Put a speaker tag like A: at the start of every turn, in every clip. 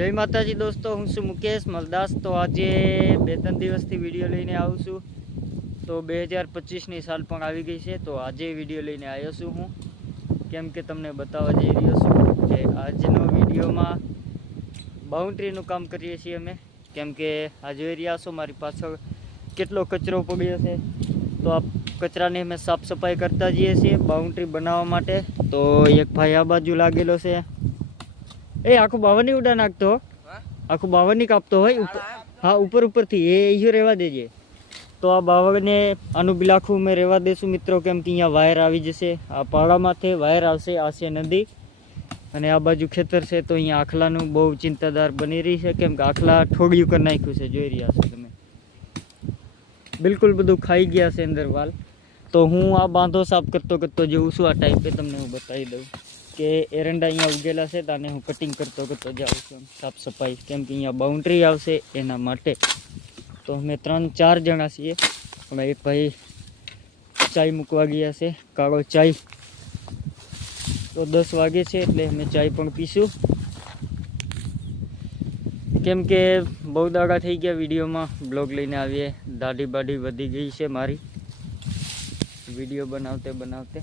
A: જય માતાજી દોસ્તો, હું છું મુકેશ મલદાસ. તો આજે બે ત્રણ દિવસથી વીડિયો લઈને આવું છું. તો બે હજાર પચીસની સાલ પણ આવી ગઈ છે, તો આજે વીડિયો લઈને આવ્યો છું હું. કેમ કે તમને બતાવવા જઈ રહ્યો છું કે આજનો વિડીયોમાં બાઉન્ડ્રીનું કામ કરીએ છીએ અમે. કેમ કે આ જોઈ રહ્યા છો, મારી પાછળ કેટલો કચરો પડ્યો છે. તો આ કચરાની અમે સાફ સફાઈ કરતા જઈએ છીએ બાઉન્ડ્રી બનાવવા માટે. તો એક ભાઈ આ બાજુ લાગેલો છે. એ, આખું બાવરની ઉડા નાખતો આખું બાવરની કાપતો હોય હા, ઉપર, ઉપરથી. એ અહીંયા રહેવા દેજે. તો આ બાવળને આનું બિલાખું મેં રહેવા દેશું. મિત્રો, કેમ કે અહીંયા વાયર આવી જશે. આ પાળામાંથી વાયર આવશે આશે નદી. અને આ બાજુ ખેતર છે, તો અહીંયા આખલાનું બહુ ચિંતાદાર બની રહી છે. કેમ કે આખલા ઠોડિયું કરી નાખ્યું છે, જોઈ રહ્યા છો તમે. બિલકુલ બધું ખાઈ ગયા છે અંદર વાલ. તો હું આ બાંધો સાફ કરતો કરતો જોઉં છું. આ ટાઈપે તમને હું બતાવી દઉં. કે એરંડા અહીંયા ઉગેલા છે તો હું કટિંગ કરતો કરતો જાઉં છું. સાફ સફાઈ, કેમ કે અહીંયા બાઉન્ડ્રી આવશે એના માટે. તો અમે ત્રણ, ચાર જણા છીએ. અમે એક ભાઈ ચાય મૂકવા ગયા છે, કાળો ચાય. તો દસ વાગે છે એટલે અમે ચાય પણ પીશું. કેમ કે બહુ દાડા થઈ ગયા વિડીયોમાં. બ્લોગ લઈને આવીએ. દાઢી બાઢી વધી ગઈ છે મારી. વીડિયો બનાવતે બનાવતે.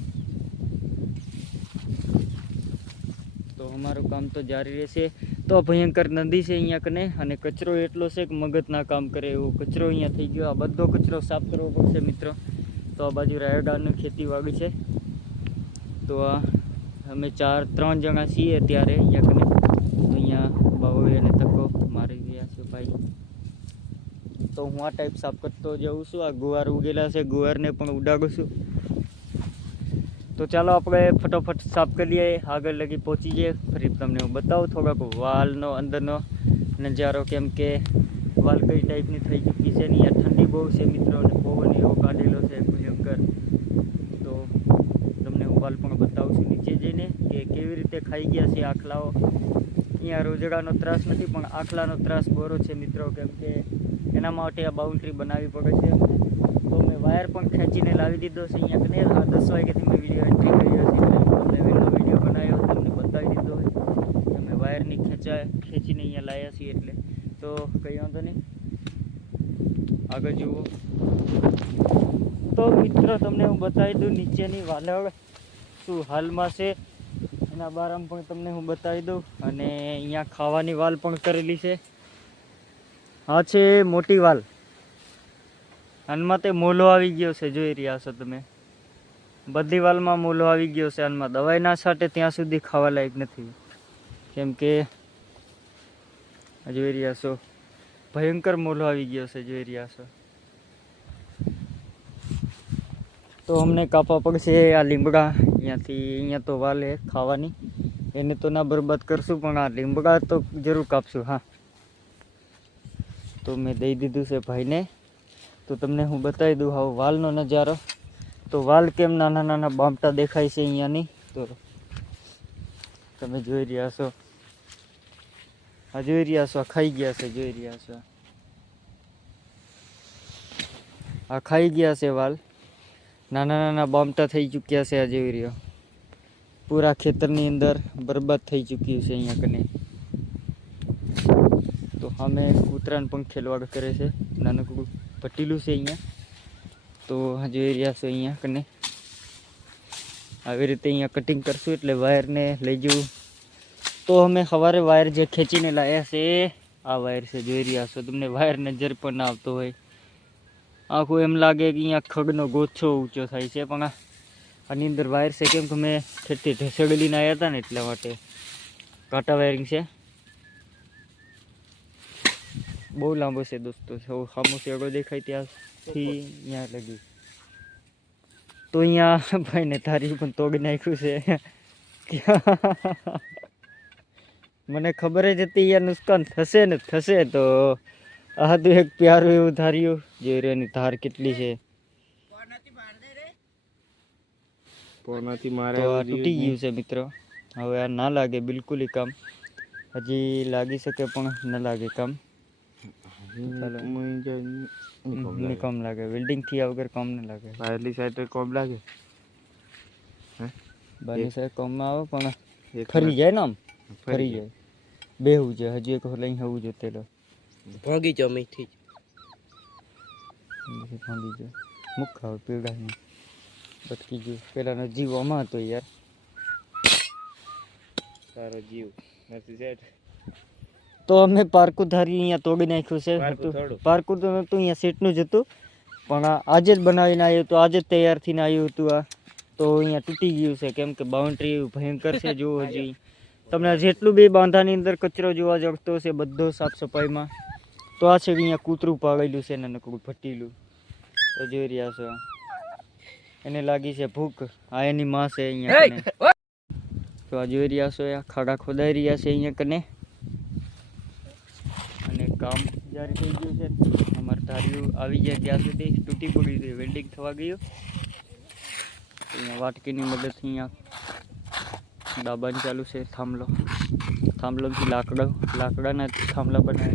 A: અમારું કામ તો જારી રહેશે. તો ભયંકર નદી છે અહીંયા કને, અને કચરો એટલો છે કે મગજના કામ કરે એવો કચરો અહીંયા થઈ ગયો. આ બધો કચરો સાફ કરવો પડશે મિત્રો. તો આ બાજુ રાયડાની ખેતી વાગી છે. તો આ અમે ચાર, ત્રણ જણા છીએ અત્યારે અહીંયા કને. અહીંયા બાવળી અને તકો મારી ગયા છે ભાઈ. તો હું આ ટાઈપ સાફ કરતો જાઉં છું. આ ગુવાર ઉગેલા છે. ગુવારને પણ ઉડાડું છું. તો ચાલો આપણે ફટોફટ સાફ કરીએ આગળ લગી પહોંચી જઈએ. ફરી તમને હું બતાવું થોડોક વાલનો, અંદરનો. નજારો કેમ કે વાલ કઈ ટાઈપની થઈ ચૂકી છે ને ઠંડી બહુ છે મિત્રો અને પવન એવો કાઢેલો છે ભયંકર. તો તમને હું વાલ પણ બતાવું છું નીચે જઈને કે કેવી રીતે ખાઈ ગયા છે આખલાઓ. અહીંયા રોજડાનો ત્રાસ નથી, પણ આખલાનો ત્રાસ બોરો છે મિત્રો. કેમ કે એના માટે આ બાઉન્ડ્રી બનાવવી પડે છે. વાયર પણ ખેંચીને લાવી દીધો છે. અહીંયા કને આ દસ વાગ્યાથી મેં વીડિયો એન્ટ્રી કર્યો છે એટલે વહેલો વીડિયો બનાવ્યો, તમને બતાવી દીધો હોય કે વાયરની ખેંચા ખેંચીને અહીંયા લાવ્યા છીએ એટલે. તો કંઈ વાંધો નહીં. આગળ જુઓ. તો મિત્રો, તમને હું બતાવી દઉં નીચેની વાલળ શું હાલમાં છે. એના બારામાં પણ તમને હું બતાવી દઉં. અને અહીંયા ખાવાની વાલ પણ કરેલી છે. આ છે મોટી વાલ. આનમાં તે મોલો આવી ગયો છે, જોઈ રહ્યા છો તમે. બધી વાલમાં મોલો આવી ગયો છે આનમાં દવાઈ ના છાંટે ત્યાં સુધી ખાવા લાયક નથી. કેમ કે જોઈ રહ્યા છો, ભયંકર મોલો આવી ગયો છે, જોઈ રહ્યા છો. તો અમને કાપવા પડશે આ લીમડા. અહીંયાથી, અહીંયા તો વાલે ખાવાની. એને તો ના બરબાદ કરશું, પણ આ લીમડા તો જરૂર કાપશું, હા. તો મેં દઈ દીધું છે ભાઈને. તો તમને હું બતાવી દઉં હવે વાલનો નજારો. તો વાલ કેમ નાના નાના બામટા દેખાય છે અહીંયાની? તો તમે જોઈ રહ્યા છો. આ જોઈ રહ્યા છો. ખાઈ ગયા છે, જોઈ રહ્યા છો. આ ખાઈ ગયા છે વાલ. નાના નાના બામટા થઈ ચૂક્યા છે, આ જોઈ રહ્યો. પૂરા ખેતરની અંદર બરબાદ થઈ ચૂક્યું છે અહીંયા કને. તો અમે કૂતરાને પણ ખેલવાડ કરે છે, નાનકડું. પટીલું છે અહીંયા. તો જોઈ રહ્યા છો અહીંયા કને. આવી રીતે અહીંયા કટિંગ કરશું એટલે વાયરને લઈ જવું. તો અમે સવારે વાયર જે ખેંચીને લાવ્યા છે, આ વાયર છે, જોઈ રહ્યા છો તમને, વાયર નજર પણ ના આવતો હોય. આખું એમ લાગે કે અહીંયા ખડનો ગોથો ઊંચો થાય છે, પણ આની અંદર વાયર છે કેમ કે મેં ખેતી લઈને આવ્યા હતા ને એટલા માટે. કાંટા વાયરિંગ છે. બહુ લાંબો છે દોસ્તો સૌ સામો શેડો દેખાય ત્યાંથી અહીંયા લગી. તો અહીંયા ભાઈને તારી પણ તોડી નાખ્યું છે. મને ખબર જ હતી અહીંયા નુકસાન થશે ને થશે તો આ તો એક પ્યારું એવું ધાર્યું. જોઈ રહ્યો એની ધાર કેટલી છે.
B: પોનાથી મારે
A: તો આ તૂટી ગયું છે મિત્રો. હવે આ ના લાગે બિલકુલ ઈ કામ. હજી લાગી શકે પણ ન લાગે કામ. ચાલો. નહીં કામ લાગે વેલ્ડિંગ થયા વગર કામ ન લાગે
B: પહેલી સાઈડ કોમ લાગે
A: બાની સાહેબ કામમાં આવે પણ
B: એક
A: ફરી જાય ને આમ ફરી
B: ફરી
A: જાય બેહવું છે હજી એક લઈ હવું છે તેલો
B: ભાગી જાવ મેથી
A: ભાંગી ગયો મુખ ખાવ પીવડા નહીં બટકી ગયું પેલાનો જીવ આમાં હતો યાર
B: તારો જીવ નથી સેટ
A: તો અમે પારકું ધારી અહીંયા તોડી નાખ્યું છે.
B: પારકું
A: તો નહોતું અહીંયા સીટનું જ હતું. પણ આજે જ બનાવીને આવ્યું હતું આજે જ તૈયાર થઈને આવ્યું હતું આ. તો અહીંયા તૂટી ગયું છે કેમ કે બાઉન્ડ્રી ભયંકર છે જુઓ હજી. તમને જેટલું બી બાંધાની અંદર કચરો જોવા જડતો છે બધો સાફ સફાઈમાં. તો આ છે અહીંયા કૂતરું પાવેલું છે ને નકરું ફટીલું તો જોઈ રહ્યા છો એને લાગી છે ભૂખ. આ એની માં છે અહીંયા તો આ જોઈ રહ્યા છો આ ખાડા ખોદાઈ રહ્યા છે અહીંયા કને. કામ જારી થઈ ગયું છે. અમારે ધાર્યું આવી જાય ત્યાં સુધી. તૂટી પડ્યું છે વેલ્ડિંગ થવા ગયું. અહીંયા વાટકીની મદદથી અહીંયા દાબાની ચાલુ છે, થાંભલો. થાંભલોથી લાકડો, લાકડાના થાંભલા બનાવે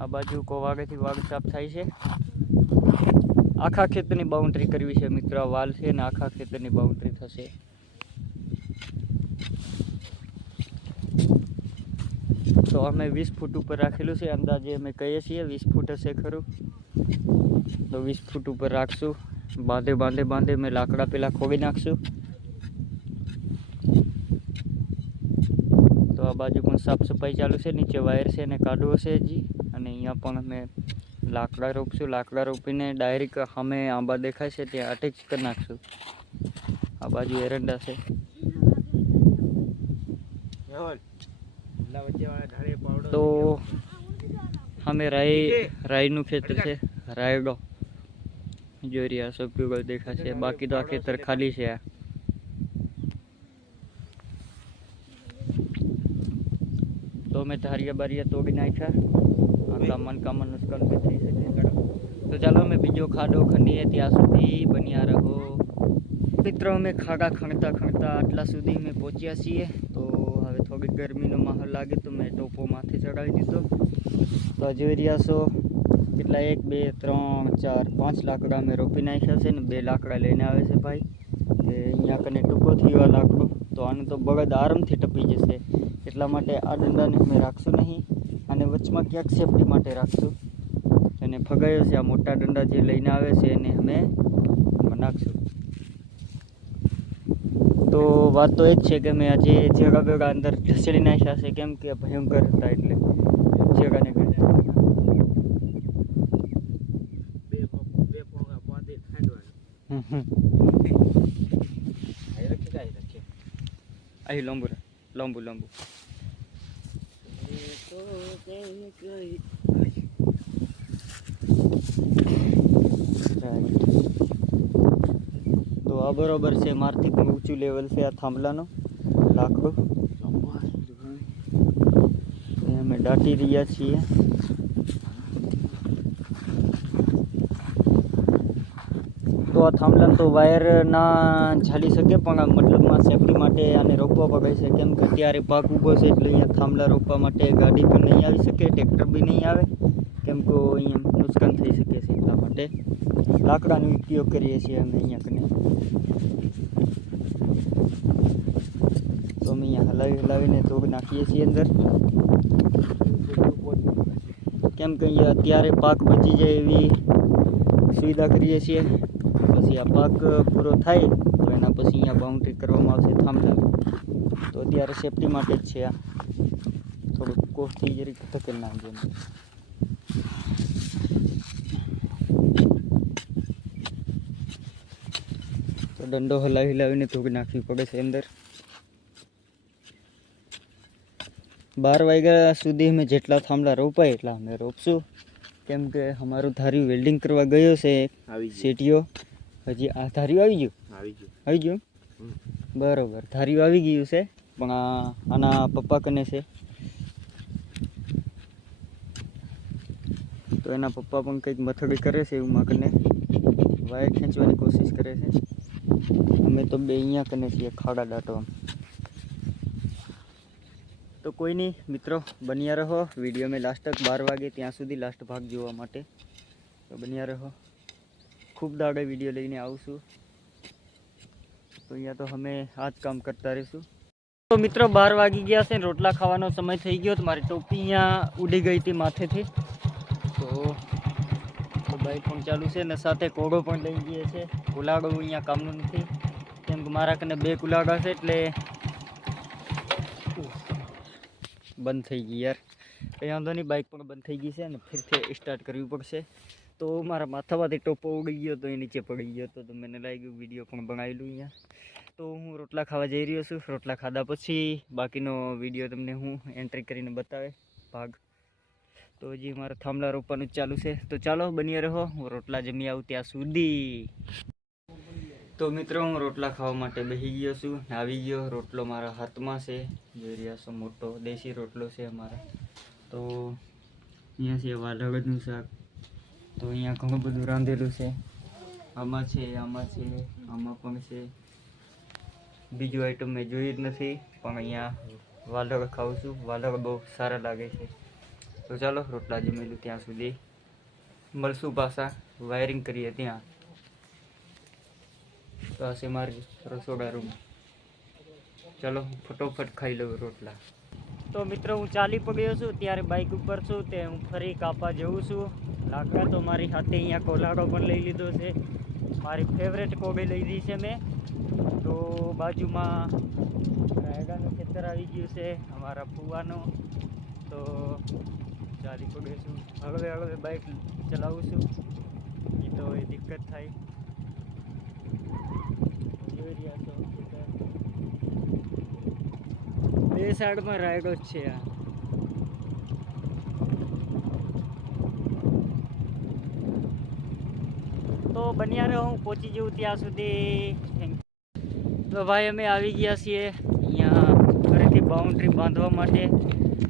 A: આ બાજુ કોવાગેથી વાગ સાફ થાય છે. આખા ખેતરની બાઉન્ડ્રી કરવી છે, મિત્રો. વાલ છે ને આખા ખેતરની બાઉન્ડ્રી થશે. તો અમે વીસ ફૂટ ઉપર રાખેલું છે. અંદાજે અમે કહીએ છીએ વીસ ફૂટ હશે ખરું. તો વીસ ફૂટ ઉપર રાખશું. બાંધે બાંધે બાંધે મેં લાકડા પેલા ખોવી નાખશું. તો આ બાજુ પણ સાફ સફાઈ ચાલુ છે. નીચે વાયર છે એને કાઢવો છે હજી. અને અહીંયા પણ અમે લાકડા રોપશું. લાકડા રોપીને ડાયરેક્ટ અમે આંબા દેખાય છે, ત્યાં અટેચ કરી નાખશું. આ બાજુ એરંડા છે. તો અમે રાઈ રાઈનું ખેતર છે. રાયડો. જોઈ રહ્યા છો પીગળ દેખાશે. બાકી તો આ ખેતર ખાલી છે આ. તો અમે ધારિયા બારિયા તોડી નાખ્યા. કામન કામન નુકસાન બી થઈ શકે. તો ચાલો અમે બીજો ખાડો ખંડીએ. ત્યાં સુધી બન્યા રહો. મિત્રો અમે ખાડા ખણતા ખણતા આટલા સુધી અમે પહોંચ્યા છીએ. તો હવે ગરમીનો માહોલ લાગે તો મેં ટોપો માથે ચડાવી દીધો. તો જોઈ રહ્યા છો, કેટલા એક, બે, ત્રણ, ચાર, પાંચ લાકડા અમે રોપી નાખ્યા છે ને બે લાકડા લઈને આવે છે ભાઈ. કે અહીંયા કને ટૂંકો થયો લાકડો. તો આનું તો બગડ આરામથી ટપી જશે. એટલા માટે આ દંડાને અમે રાખશું નહીં. અને વચમાં ક્યાંક સેફટી માટે રાખશું. અને ફગાયો છે આ મોટા દંડા જે લઈને આવે છે એને અમે નાખશું. તો વાત તો એ જ છે કે મેં આજે જગા ભેગા અંદર ઢસેડી નાખ્યા છે, કેમ કે ભયંકર હતા એટલે જગાને કારણે. અહીં લાંબુ. લાંબુ લાંબુ Right. તો આ બરોબર છે મારથી પણ ઊંચું લેવલ છે આ થાંભલાનું, લાકડું. ને અમે દાટી રહ્યા છીએ. તો આ થાંભલામાં તો વાયર ના ઝાલી શકે, પણ આ મતલબમાં સેફટી માટે આને રોકવા પડે છે. કેમ કે અત્યારે પાક ઊભો છે એટલે અહીંયા થાંભલા રોકવા માટે ગાડી પણ નહીં આવી શકે ટ્રેક્ટર બી નહીં આવે. કેમ કે અહીંયા નુકસાન થઈ શકે છે એટલા માટે. લાકડાનો ઉપયોગ કરીએ છીએ અમે અહીંયા કને. તો અમે અહીંયા હલાવી હલાવીને તોડ નાખીએ છીએ અંદર. કેમ કે અહીંયા અત્યારે પાક બચી જાય એવી સુવિધા કરીએ છીએ. પછી આ પાક પૂરો થાય તો એના પછી અહીંયા બાઉન્ડ્રી કરવામાં આવશે થાંભલા તો અત્યારે સેફટી માટે જ છે આ. થોડુંક કોફથી જરીક ધકેલ નાખજો તો દંડો હલાવી હલાવીને ધોઈ નાખવી પડે છે અંદર. બાર વાગ્યા સુધી અમે જેટલા થાંભલા રોપાય એટલા અમે રોપશું. કેમ કે અમારું ધાર્યું વેલ્ડિંગ કરવા ગયો છે સેટીઓ હજી આ ધાર્યું આવી ગયું?
B: આવી ગયું.
A: આવી ગયું. બરોબર. ધાર્યું આવી ગયું છે પણ આના પપ્પા કને છે? તો એના પપ્પા પણ કંઈક મથડી કરે છે એવું માં કને વાયર ખેંચવાની કોશિશ કરે છે. અમે તો બે અહીંયા કને છીએ ખાડા દાટવા તો કોઈ નહીં, મિત્રો, બન્યા રહો. વીડિયો મેં લાસ્ટ તક બાર વાગે, ત્યાં સુધી લાસ્ટ ભાગ જોવા માટે. તો બન્યા રહો. ખૂબ દાડે વીડિયો લઈને આવશું તો અહીંયા તો અમે આ જ કામ કરતા રહીશું. તો મિત્રો, બાર વાગી ગયા છે રોટલા ખાવાનો સમય થઈ ગયો તો મારી ટોપી અહીંયા ઉડી ગઈ હતી માથેથી. તો તો બાઈક પણ ચાલુ છે ને સાથે કોડો પણ લઈ ગયો છે કુલાડો અહીંયા કામનું નથી. કેમ કે મારા કને બે કુલાડા છે એટલે બંધ થઈ ગઈ યાર. કંઈ વાંધો નહીં બાઇક પણ બંધ થઈ ગઈ છે અને ફરીથી સ્ટાર્ટ કરવી પડશે. તો મારા માથામાંથી ટોપો ઉડી ગયો તો એ નીચે પડી ગયો તો મને લાગ્યું વીડિયો પણ બનાવેલું અહીંયા. તો હું રોટલા ખાવા જઈ રહ્યો છું. રોટલા ખાધા પછી બાકીનો વીડિયો તમને હું એન્ટ્રી કરીને બતાવે. ભાગ. તો હજી મારે થાંભલા રોપવાનું ચાલુ છે. તો ચાલો બની રહો. હું રોટલા જમી આવું ત્યાં સુધી. તો મિત્રો, હું રોટલા ખાવા માટે બેસી ગયો છું. આવી ગયો. રોટલો મારા હાથમાં છે. જોઈ રહ્યા છો, મોટો દેશી રોટલો છે અમારા. તો અહીંયા છે વાલગજનું શાક. તો અહીંયા ઘણું બધું રાંધેલું છે. આમાં છે આમાં છે, આમાં પણ છે. બીજું આઈટમ મેં જોઈ જ નથી, પણ અહીંયા વાલગ ખાઉં છું. વાલગ બહુ સારા લાગે છે. તો ચાલો, રોટલા જમેલું ત્યાં સુધી. મળશું પાછા. વાયરિંગ કરીએ ત્યાં. તો આ મારી રસોડા રૂમ ચાલો, ફટોફટ ખાઈ લઉં રોટલા. તો મિત્રો, હું ચાલી પડ્યો છું, ત્યારે બાઇક ઉપર છું, તે હું ફરી કાપા જઉં છું. લાકડા તો મારી હાથે અહીંયા કોલાડો પણ લઈ લીધો છે. મારી ફેવરેટ કોબી લીધી છે મેં. તો બાજુમાં રાયડાનું ખેતર આવી ગયું છે, અમારા ફુવાનું. તો પડ્યો છું હળવે હળવે બાઇક ચલાવું છું. એ તો એ દિક્કત થાય. જોઈ રહ્યા છો બે સાઈડમાં રાઈડો જ છે આ. તો બન્યા રહો હું પહોંચી જઉં ત્યાં સુધી. તો ભાઈ અમે આવી ગયા છીએ અહીંયા ફરીથી બાઉન્ડ્રી બાંધવા માટે.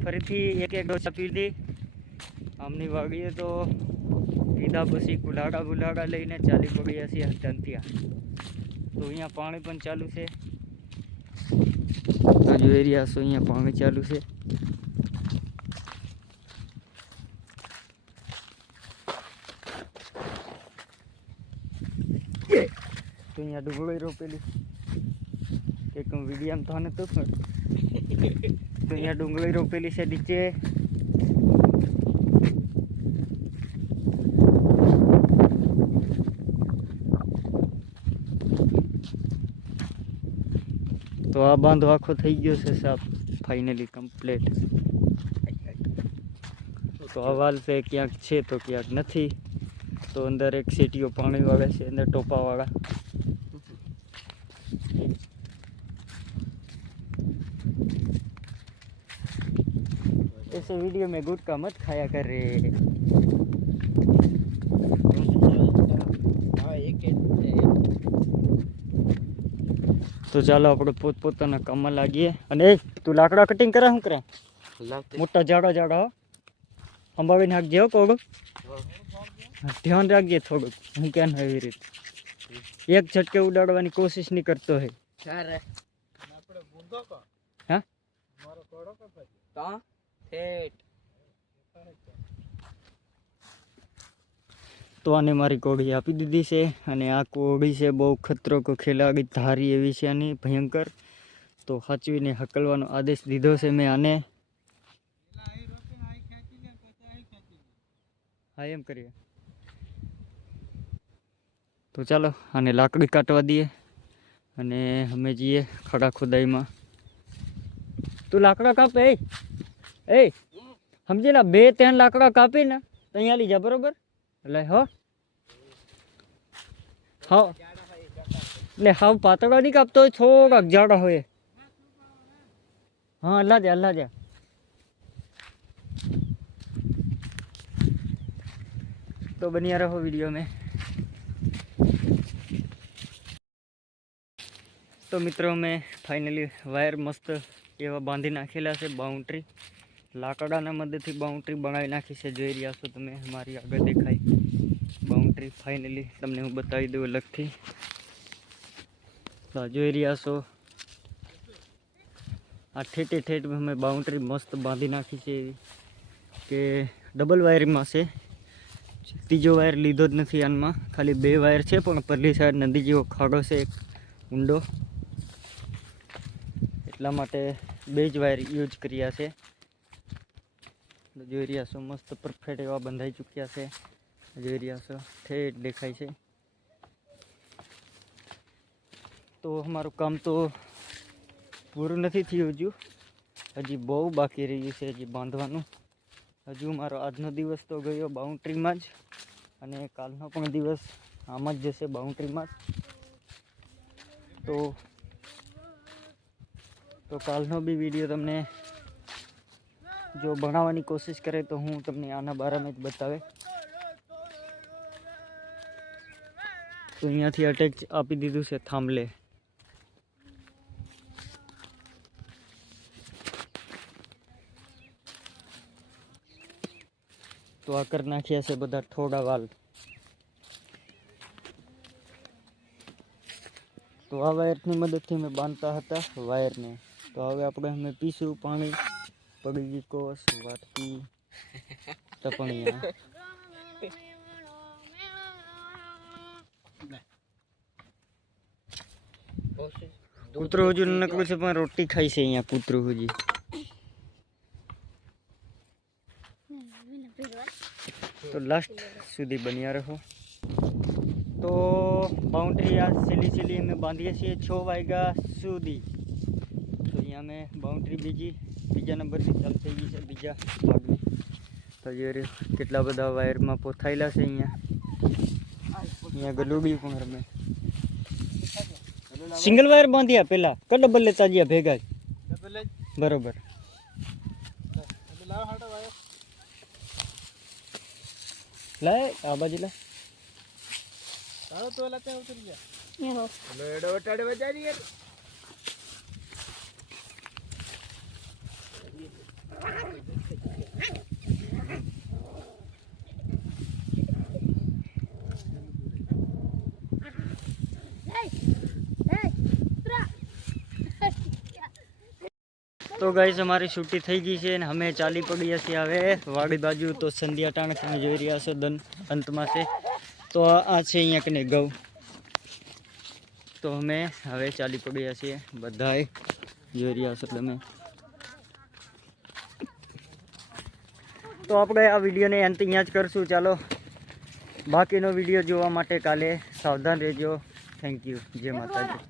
A: ફરીથી એક એક ડોસ આપી દીધી આમની વાગીએ તો પીધા પછી કુલાડા બુલાડા લઈને ચાલી પડ્યા છીએ ટંતિયા તો અહીંયા પાણી પણ ચાલુ છે. આ જોઈ છો, અહીંયા પાણી ચાલુ છે. તો અહીંયા ડુંગળી રોપેલી. એક વિડીયામ તો નતું પણ. તો અહીંયા ડુંગળી રોપેલી છે નીચે. તો આ બાંધો આખો થઈ ગયો છે સાફ ફાઇનલી કમ્પ્લીટ તો અવાલ છે ક્યાંક છે તો ક્યાંક નથી તો અંદર એક સીટીઓ પાણી વાળે છે અંદર ટોપાવાળા ऐसे वीडियो में गुटका मत खाया कर रे તો ચાલો આપણે પોતપોતાના કામમાં લાગીએ. અને એ તું લાકડા કટિંગ કરે શું કરે? મોટા જાડો જાડો હો. અંબાવીને નાખજે હો કોગ ધ્યાન રાખજે થોડુંક. હું ક્યાં એવી રીતે. એક ઝટકે ઉડાડવાની કોશિશ નહીં કરતો હે. હા
B: કા ઠેઠ
A: તો આને મારી કોળી આપી દીધી છે અને આ કોળી છે બહુ ખતરો કો ખેલાડી, ધારી એવી છે આની ભયંકર. તો સાચવીને હકલવાનો આદેશ દીધો છે મેં આને. હા, એમ કરીએ. તો ચાલો, આને લાકડી કાટવા દઈએ અને અમે જઈએ ખડા ખોદાઈમાં. તું લાકડા કાપે, એ એ, સમજી ને બે ત્રણ લાકડા કાપીને અહીંયા લઈ જા, બરોબર? એટલે હો હા એટલે હાવ પાતળા નહીં કાપતો હોય થોડાક જાડા હોય હા અલ્લા જા અલ્લા જા તો બન્યા રહો વીડિયો મેં તો મિત્રો મેં ફાઇનલી વાયર મસ્ત એવા બાંધી નાખેલા છે બાઉન્ડ્રી લાકડાના મદદથી બાઉન્ડ્રી બનાવી નાખી છે જોઈ રહ્યા છો તમે મારી આગળ દેખાય બાઉન્ડ્રી ફાઇનલી તમને હું બતાવી દઉં અલગથી. તો જોઈ રહ્યા છો. આ ઠેઠે ઠેઠ અમે બાઉન્ડ્રી મસ્ત બાંધી નાખી છે કે ડબલ વાયરમાં છે. ત્રીજો વાયર લીધો જ નથી આનમાં. ખાલી બે વાયર છે, પણ પરલી સાઈડ નદી જેવો ખાડો છે એક ઊંડો. એટલા માટે બે જ વાયર યુઝ કર્યા છે. જોઈ રહ્યા છો, મસ્ત પરફેક્ટ એવા બંધાઈ ચૂક્યા છે. જોઈ રહ્યા છો, ઠેઠ દેખાય છે. તો અમારું કામ તો પૂરું નથી થયું હજુ. હજી બહુ બાકી રહ્યું છે હજી બાંધવાનું. હજુ મારો આજનો દિવસ તો ગયો બાઉન્ડ્રીમાં જ અને કાલનો પણ દિવસ આમ જ જશે બાઉન્ડ્રીમાં તો તો કાલનો બી વીડિયો તમને જો બનાવવાની કોશિશ કરે તો હું તમને આના બારામાં જ બતાવે. તો અહીંયાથી અટેચ આપી દીધું છે, થાંભલે. તો આ કરી નાખ્યા છે બધા થોડા વાલ. તો આ વાયરની મદદથી અમે બાંધતા હતા વાયરને. તો હવે આપણે અમે પીશું પાણી. પગલી કોસ, વાટકી. ટપણિયા કૂતરું હજુ નકરું છે, પણ રોટી ખાય છે અહીંયા કૂતરો હજી. તો લાસ્ટ સુધી બન્યા રહો. તો બાઉન્ડ્રી આ સીલી સીલી અમે બાંધીએ છીએ છ વાગ્યા સુધી. તો અહીંયા અમે બાઉન્ડ્રી બીજી, બીજા નંબરથી ચાલુ થઈ ગઈ છે, બીજા ભાગની. તો કેટલા બધા વાયરમાં પોથાયેલા છે અહીંયા. અહીંયા ગલુડી પણ રમે સિંગલ વાયર બાંધ્યા પેલા? કે ડબલ લેતા ગયા ભેગા જ? બરોબર. લાય આ બાજુ લાય. તો ગાઈસ અમારી છૂટી થઈ ગઈ છે અને અમે ચાલી પડી છીએ હવે વાડી બાજુ. તો સંધ્યા ટાણ તમે જોઈ રહ્યા છો દન અંતમાં છે. તો આ છે અહીંયા કને ગૌ. તો અમે હવે ચાલી પડ્યા છીએ બધાએ. જોઈ રહ્યા છો તમે. તો આપણે આ વિડીયોને અંત અહીંયા જ કરશું. ચાલો. બાકીનો વીડિયો જોવા માટે કાલે સાવધાન રહેજો. થેન્ક યુ જય માતાજી.